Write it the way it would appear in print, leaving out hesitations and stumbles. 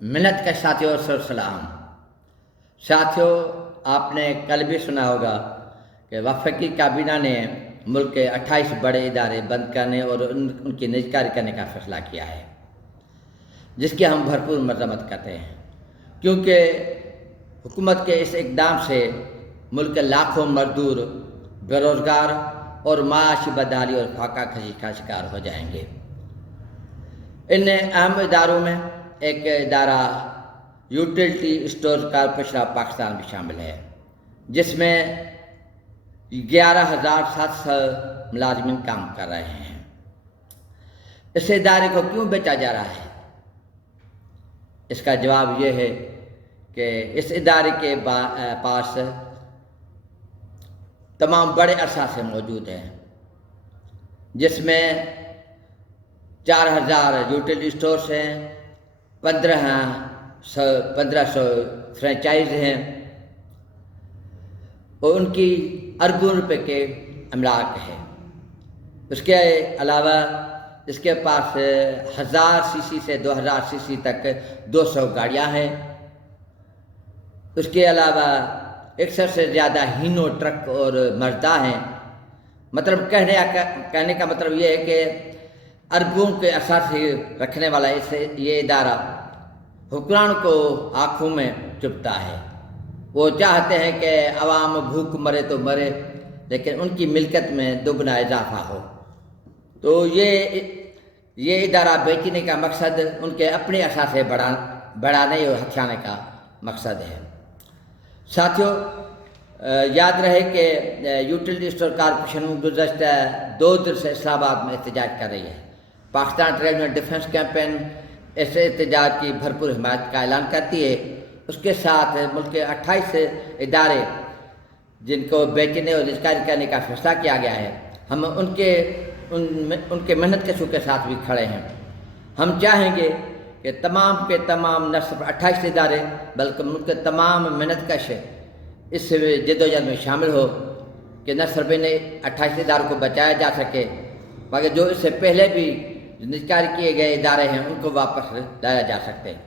मिन्नत के साथियों सलाम। साथियों, आपने कल भी सुना होगा कि वफाकी काबीना ने मुल्क के 28 बड़े इदारे बंद करने और उनकी निजकारी करने का फैसला किया है, जिसकी हम भरपूर मजम्मत करते हैं, क्योंकि हुकूमत के इस इक़दाम से मुल्क के लाखों मजदूर बेरोज़गार और माशी बदहाली और फाका खशी का शिकार हो जाएंगे। इन अहम इदारों में एक इदारा utility store corporation of Pakistan भी शामिल है, जिसमें 11,700 मुलाजमीन काम कर रहे हैं। इस इदारे को क्यों बेचा जा रहा है? इसका जवाब ये है कि इस इदारे के पास तमाम बड़े अरसासे मौजूद हैं, जिसमें 4,000 यूटिलिटी स्टोर्स हैं, 1,500 फ्रेंचाइज हैं और उनकी अरबों रुपए के अमलाक है। उसके अलावा इसके पास 1000 सीसी से 2000 सीसी तक 200 गाड़ियाँ हैं। उसके अलावा 61 से ज़्यादा हीनो ट्रक और मर्दा हैं। मतलब कहने का मतलब ये है कि अरबों के असासे रखने वाला ये इदारा हुक्मरान को आँखों में चुभता है। वो चाहते हैं कि अवाम भूख मरे तो मरे, लेकिन उनकी मिल्कियत में दुगना इजाफा हो। तो ये इदारा बेचने का मकसद उनके अपने असासे बढ़ाने और हथियाने का मकसद है। साथियों, याद रहे कि यूटिलिटी स्टोर कॉरपोरेशन गुज़श्ता 2 दिन से इस्लामाबाद में एहतजाज कर रही है। पाकिस्तान ट्रेड डिफेंस कैंपेन ऐसे एहतजाज की भरपूर हिमायत का ऐलान करती है। उसके साथ मुल्क के 28 इदारे जिनको बेचने और निजकारी करने का फैसला किया गया है, हम उनके मेहनत कशों के साथ भी खड़े हैं। हम चाहेंगे कि तमाम के तमाम न सिर्फ 28 इदारे बल्कि मुल्क के तमाम मेहनत कश इस जद्दोजहद में शामिल हो कि न सिर्फ इन्हें 28 इदारों को बचाया जा सके, मगर जो इससे पहले भी निजकारी किए गए इदारे हैं उनको वापस लाया जा सकते हैं।